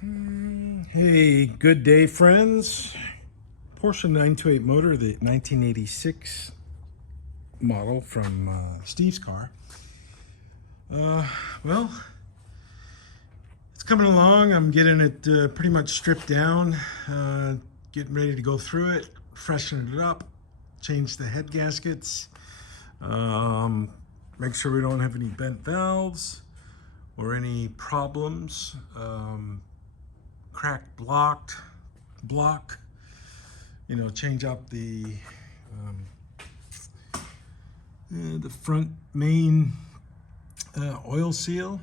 Hey, good day, friends. Porsche 928 motor, the 1986 model from Steve's car. Well, it's coming along. I'm getting it pretty much stripped down, getting ready to go through it, freshen it up, change the head gaskets, make sure we don't have any bent valves or any problems. Cracked block, change up the front main oil seal.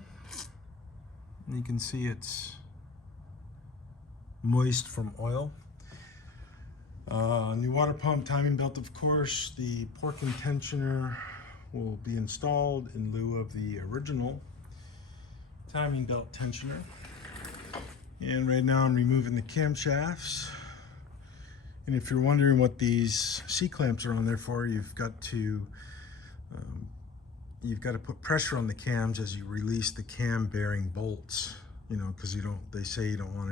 And you can see it's moist from oil. New water pump, timing belt, of course. The port tensioner will be installed in lieu of the original timing belt tensioner. And right now I'm removing the camshafts. And if you're wondering what these C-clamps are on there for, you've got to put pressure on the cams as you release the cam bearing bolts, because they say you don't want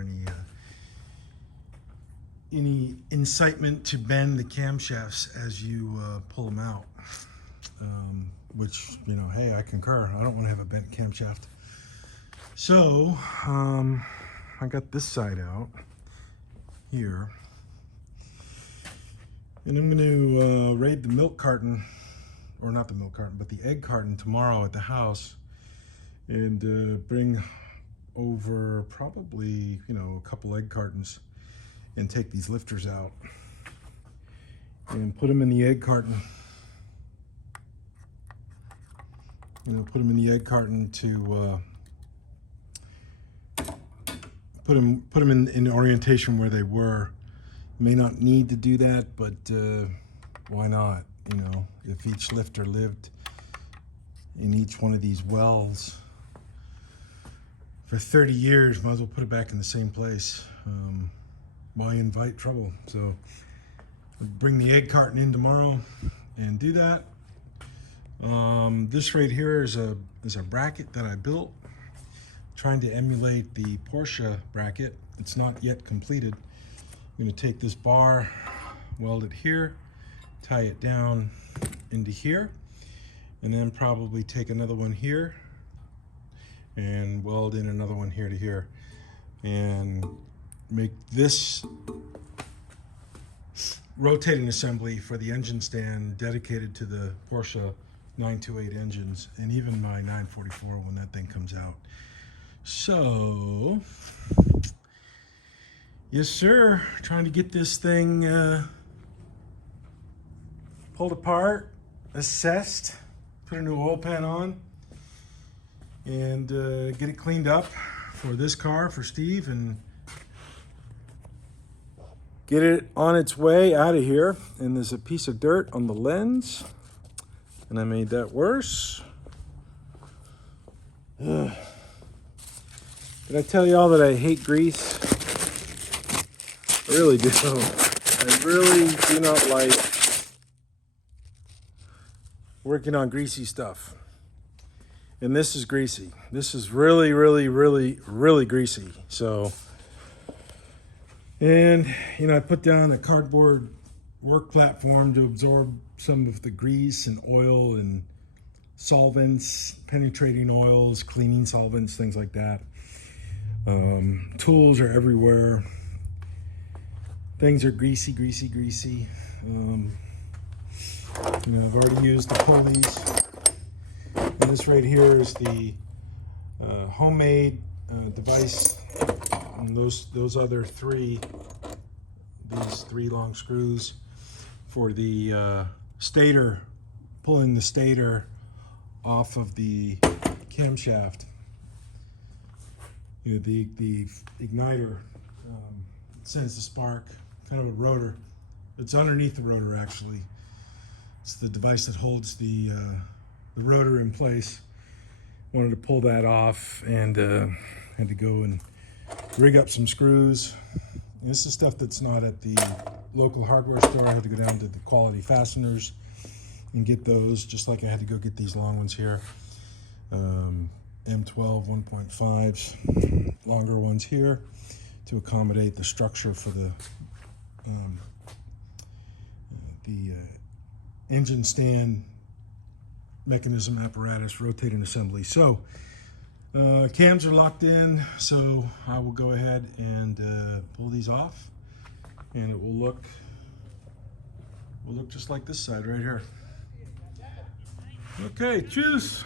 any incitement to bend the camshafts as you pull them out. Which, hey, I concur. I don't want to have a bent camshaft. So, I got this side out here, and I'm going to raid the milk carton, or not the milk carton, but the egg carton tomorrow at the house, and bring over probably, a couple egg cartons, and take these lifters out and put them in the egg carton. Put them in the egg carton to put them in orientation where they were. May not need to do that, but why not? If each lifter lived in each one of these wells for 30 years, might as well put it back in the same place. Why invite trouble? So bring the egg carton in tomorrow and do that. This right here is a bracket that I built, trying to emulate the Porsche bracket. It's not yet completed. I'm going to take this bar, weld it here, tie it down into here, and then probably take another one here and weld in another one here to here, and make this rotating assembly for the engine stand dedicated to the Porsche 928 engines, and even my 944 when that thing comes out. So, yes sir, trying to get this thing pulled apart, assessed, put a new oil pan on, and get it cleaned up for this car, for Steve, and get it on its way out of here. And there's a piece of dirt on the lens, and I made that worse. Ugh. Did I tell y'all that I hate grease? I really do. I really do not like working on greasy stuff. And this is greasy. This is really, really, really, really greasy. So, and, I put down a cardboard work platform to absorb some of the grease and oil and solvents, penetrating oils, cleaning solvents, things like that. Tools are everywhere. Things are greasy, greasy, greasy. I've already used the pulleys. And this right here is the homemade device. And those other three, these three long screws for the stator, pulling the stator off of the camshaft. The igniter sends the spark, kind of a rotor. It's underneath the rotor, actually. It's the device that holds the rotor in place. Wanted to pull that off, and had to go and rig up some screws. And this is stuff that's not at the local hardware store. I had to go down to the Quality Fasteners and get those, just like I had to go get these long ones here. M12 1.5s, longer ones here to accommodate the structure for the engine stand, mechanism, apparatus, rotating assembly. So cams are locked in, so I will go ahead and pull these off, and it will look just like this side right here. Okay, cheers.